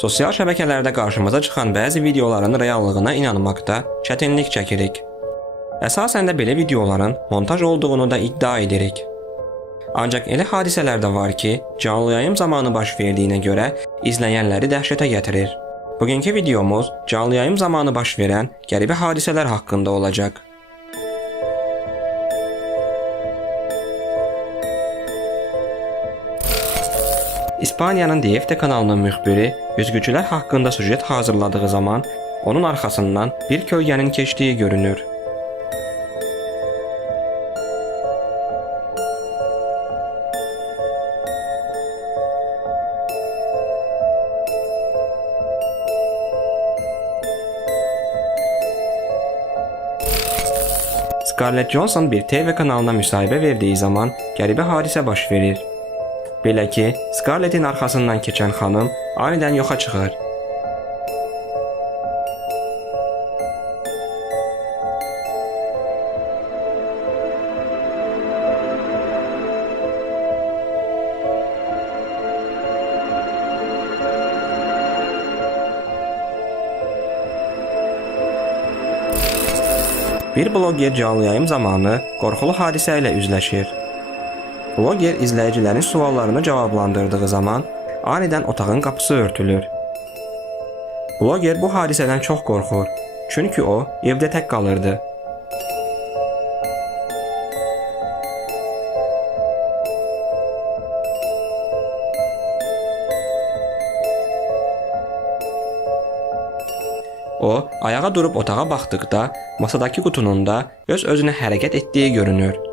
Sosial şəbəkələrdə qarşımıza çıxan bəzi videoların reallığına inanmaqda çətinlik çəkirik. Əsasən də belə videoların montaj olduğunu da iddia edirik. Ancaq elə hadisələr də var ki, canlı yayım zamanı baş verdiyinə görə izləyənləri dəhşətə gətirir. Bugünkü videomuz canlı yayım zamanı baş verən qəribə hadisələr haqqında olacaq. İspaniyanın DFT kanalının müxbiri üzgücülər haqqında sujet hazırladığı zaman onun arxasından bir kölgənin keçdiyi görünür. Scarlett Johansson bir TV kanalına müsahibə verdiyi zaman qəribə hadisə baş verir. Belə ki, Scarlett'in arxasından keçən xanım anidən yoxa çıxır. Bir bloger canlı yayım zamanı qorxulu hadisə ilə üzləşir. Bloger izləyicilərin suallarını cavablandırdığı zaman anidən otağın qapısı örtülür. Bloger bu hadisədən çox qorxur, çünki o evdə tək qalırdı. O, ayağa durub otağa baxdıqda masadakı qutunun da öz-özünə hərəkət etdiyi görünür.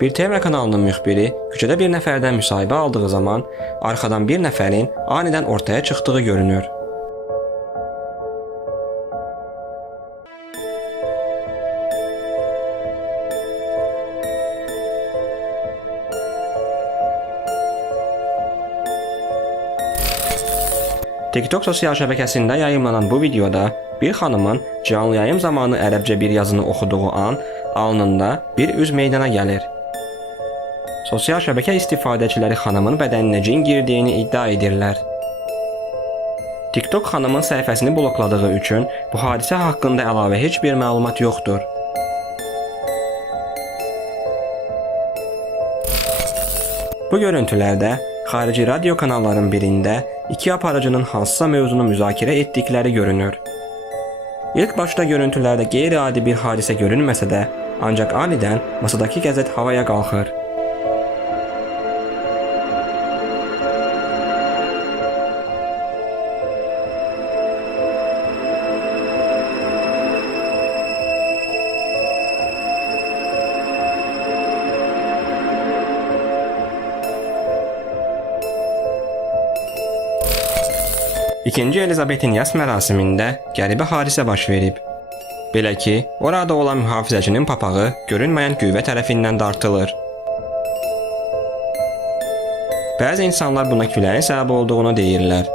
Bir TV kanalının müxbiri küçədə bir nəfərdən müsahibə aldığı zaman arxadan bir nəfərin anidən ortaya çıxdığı görünür. TikTok sosial şəbəkəsində yayımlanan bu videoda bir xanımın canlı yayım zamanı ərəbcə bir yazını oxuduğu an alnında bir üz meydana gəlir. Sosial şəbəkə istifadəçiləri xanımın bədəninə cin girdiyini iddia edirlər. TikTok xanımın səhifəsini blokladığı üçün bu hadisə haqqında əlavə heç bir məlumat yoxdur. Bu görüntülərdə xarici radio kanalların birində iki aparıcının hansısa mövzunu müzakirə etdikləri görünür. İlk başda görüntülərdə qeyri-adi bir hadisə görünməsə də, ancaq anidən masadakı qəzet havaya qalxır. İkinci Elizabetin yas mərasimində qəribə hadisə baş verib. Belə ki, orada olan mühafizəçinin papağı görünməyən qüvvə tərəfindən dartılır. Bəzi insanlar buna küləyin səbəb olduğunu deyirlər.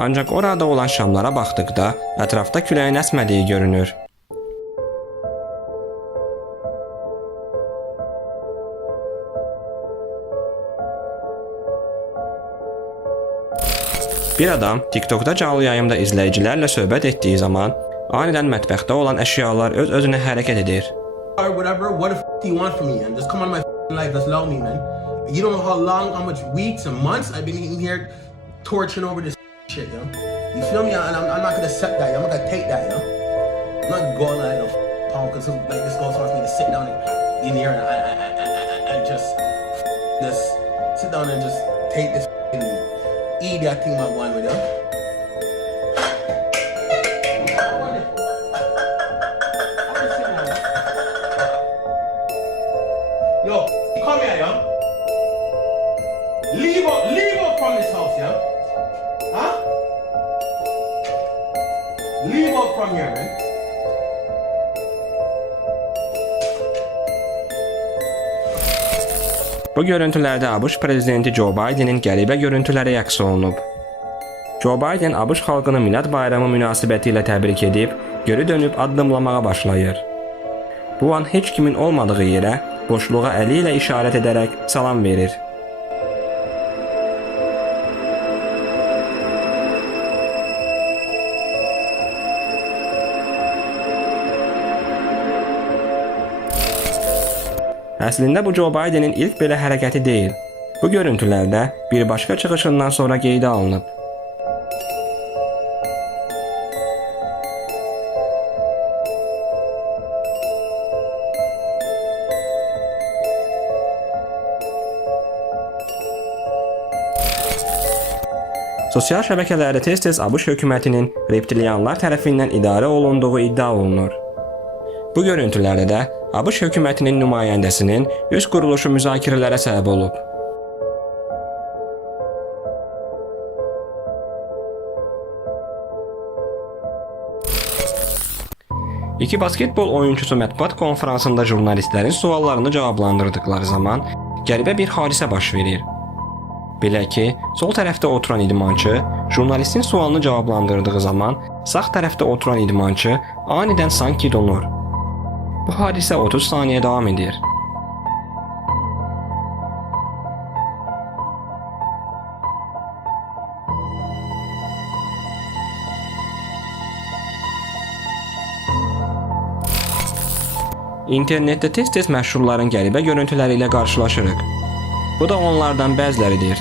Ancaq orada olan şamlara baxdıqda ətrafda küləyin əsmədiyi görünür. Bir adam TikTok'da canlı yayımda izləyicilərlə söhbət etdiyi zaman anidən mətbəxdə olan əşyalar öz-özünə hərəkət edir. Whatever, what the f do you want from me, man? Just come on my life, just love me, man. You don't know how much weeks and months I've been eating here, torching over this shit, yo. You feel me? And I'm not gonna accept that, yo. I'm not gonna take that, yo. I'm not going like no punk, cause like this goes wants me to sit down in here and just sit down and just take this eat that thing my boy with, yo. Yo, come here, yo. Leave up from this house, yo. Huh? Leave up from here, man. Bu görüntülərdə ABŞ prezidenti Joe Biden'in qəribə görüntüləri əks olunub. Joe Biden ABŞ xalqını Milad bayramı münasibətilə təbrik edib, geri dönüb addımlamağa başlayır. Bu an heç kimin olmadığı yerə boşluğa əli ilə işarət edərək salam verir. Əslində bu Joe Bidenin ilk belə hərəkəti deyil. Bu görüntülərdə bir başqa çıxışından sonra qeydə alınıb. Sosial şəbəkələrdə tez-tez ABŞ hökumətinin reptilianlar tərəfindən idarə olunduğu iddia olunur. Bu görüntülərdə də ABŞ hökumətinin nümayəndəsinin üst quruluşu müzakirələrə səbəb olub. İki basketbol oyunçusu mətbuat konferansında jurnalistlərin suallarını cavablandırdıkları zaman qəribə bir hadisə baş verir. Belə ki, sol tərəfdə oturan idmançı jurnalistin sualını cavablandırdığı zaman sağ tərəfdə oturan idmançı anidən sanki donur. Bu hadisə 30 saniyə davam edir. İnternetdə tez-tez məşhurların qəribə görüntüləri ilə qarşılaşırıq. Bu da onlardan bəziləridir.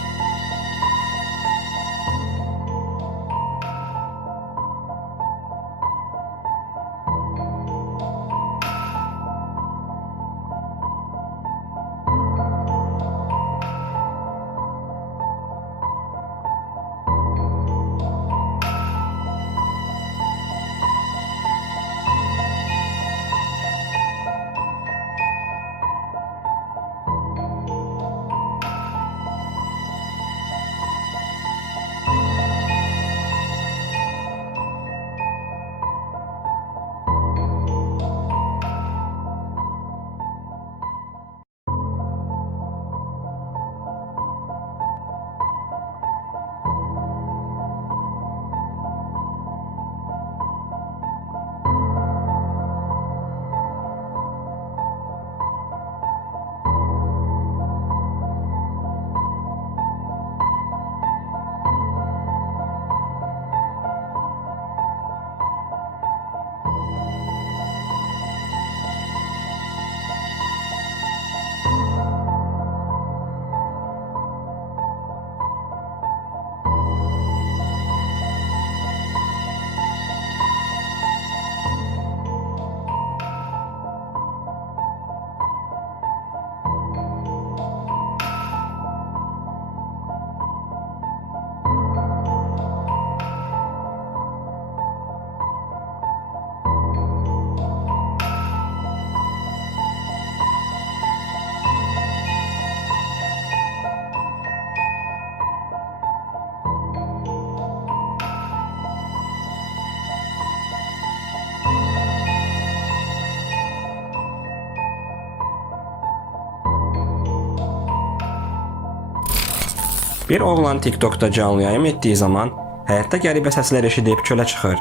Bir oğlan TikTok'da canlı yayım etdiyi zaman həyətdə qəribə səslər eşidib çölə çıxır.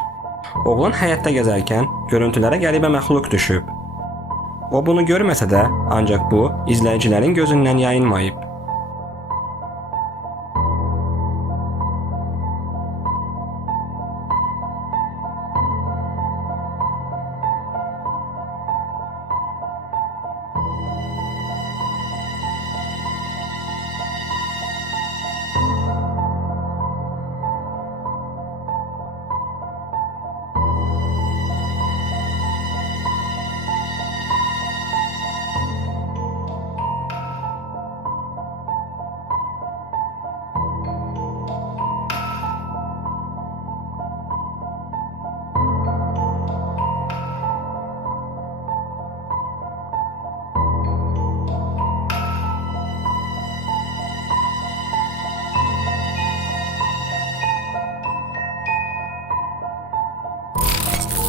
Oğlan həyətdə gəzərkən görüntülərə qəribə məxluq düşüb. O bunu görməsə də, ancaq bu izləyicilərin gözündən yayınmayıb.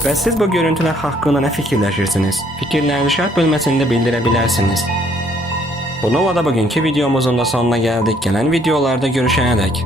Və siz bu görüntülər haqqında nə fikirləşirsiniz? Fikirlərinizi şərh bölməsində bildirə bilərsiniz. Bununla da bugünkü videomuzun da sonuna gəldik. Gələn videolarda görüşənədək.